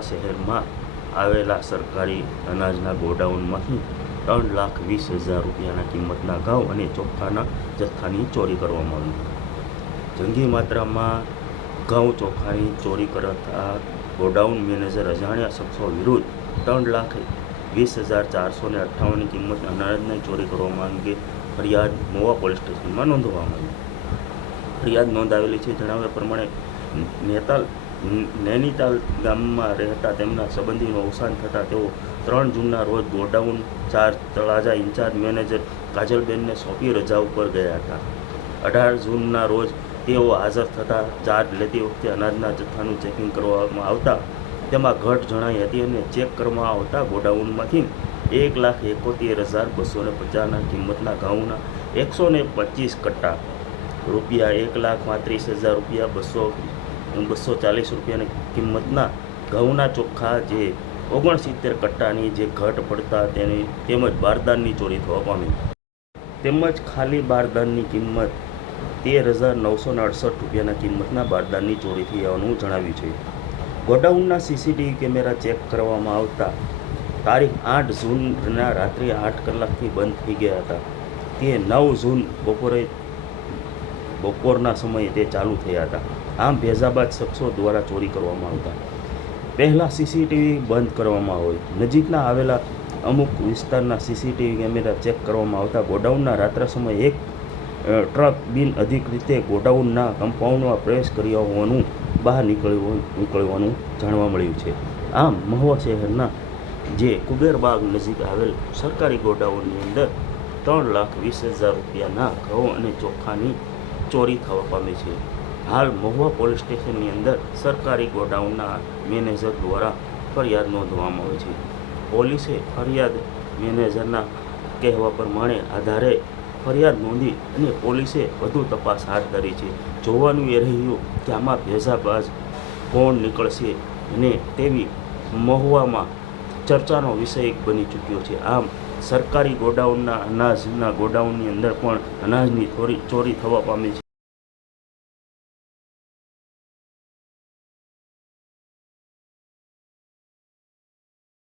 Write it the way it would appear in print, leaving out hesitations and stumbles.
મહુવા શહેરમાં આવેલા સરકારી અનાજના ગોડાઉનમાંથી 3,20,000 રૂપિયાના કિંમતના ઘઉં અને ચોખાના જથ્થાની ચોરી કરવામાં આવી। જંગી માત્રામાં ઘઉં ચોખાની ચોરી કરતા ગોડાઉન મેનેજર અજાણ્યા શખ્સો વિરુદ્ધ 3,20,458 કિંમતના અનાજની ચોરી કરવામાં અંગે ફરિયાદ મહુવા પોલીસ સ્ટેશનમાં નોંધવામાં આવી। ફરિયાદ નોંધાવેલી છે। જણાવ્યા પ્રમાણે નૈનીતાલ ગામમાં રહેતા તેમના સંબંધીનું અવસાન થતાં તેઓ 3 જૂનના રોજ ગોડાઉન 4 તળાજા ઇન્ચાર્જ મેનેજર કાજલબેનને સોંપી રજા ઉપર ગયા હતા। 18 જૂનના રોજ તેઓ હાજર થતાં ચાર્જ લેતી વખતે અનાજના જથ્થાનું ચેકિંગ કરવામાં આવતા તેમાં ઘટ જણાઈ હતી અને ચેક કરવામાં આવતા ગોડાઉનમાંથી 1,71,250ના કિંમતના ઘઉંના 125 કટ્ટા રૂપિયા 1,35,000 રૂપિયા 240 રૂપિયાની કિંમતના ઘઉંના ચોખ્ખા જે 69 કટ્ટાની જે ઘટ પડતા તેની તેમજ બારદાનની ચોરી થવા પામી તેમજ ખાલી બારદાનની કિંમત 13,968 રૂપિયાના કિંમતના બારદાનની ચોરી થઈ હોવાનું જણાવ્યું છે। ગોડાઉનના સીસીટીવી કેમેરા ચેક કરવામાં આવતા તારીખ 8 જૂનના રાત્રે 8 કલાકથી બંધ થઈ ગયા હતા। તે 9 જૂન બપોરના સમયે તે ચાલુ થયા હતા। આમ ભેજાબાદ શખ્સો દ્વારા ચોરી કરવામાં આવતા પહેલાં સીસીટીવી બંધ કરવામાં આવે। નજીકના આવેલા અમુક વિસ્તારના સીસીટીવી કેમેરા ચેક કરવામાં આવતા ગોડાઉનના રાત્રે સમયે એક ટ્રક બિનઅધિકૃત રીતે ગોડાઉનના કમ્પાઉન્ડમાં પ્રવેશ કર્યો હોવાનું બહાર નીકળવાનું જાણવા મળ્યું છે। આમ મહુવા શહેરના જે કુબેરબાગ નજીક આવેલ સરકારી ગોડાઉનની અંદર 3,20,000 રૂપિયાના ઘઉં અને ચોખાની ચોરી થવા પામી છે। હાલ મહુવા પોલીસ સ્ટેશનની અંદર સરકારી ગોડાઉનના મેનેજર દ્વારા ફરિયાદ નોંધવામાં આવી છે। પોલીસે ફરિયાદ મેનેજરના કહેવા પ્રમાણે આધારે ફરિયાદ નોંધી અને પોલીસે વધુ તપાસ હાથ ધરી છે। જોવાનું એ રહ્યું કે આમાં ભેજાબાજ કોણ નીકળશે અને તેવી મહુવામાં ચર્ચાનો વિષય બની ચૂક્યો છે। આમ સરકારી ગોડાઉનના અનાજના ગોડાઉનની અંદર પણ અનાજની ચોરી થવા પામી છે।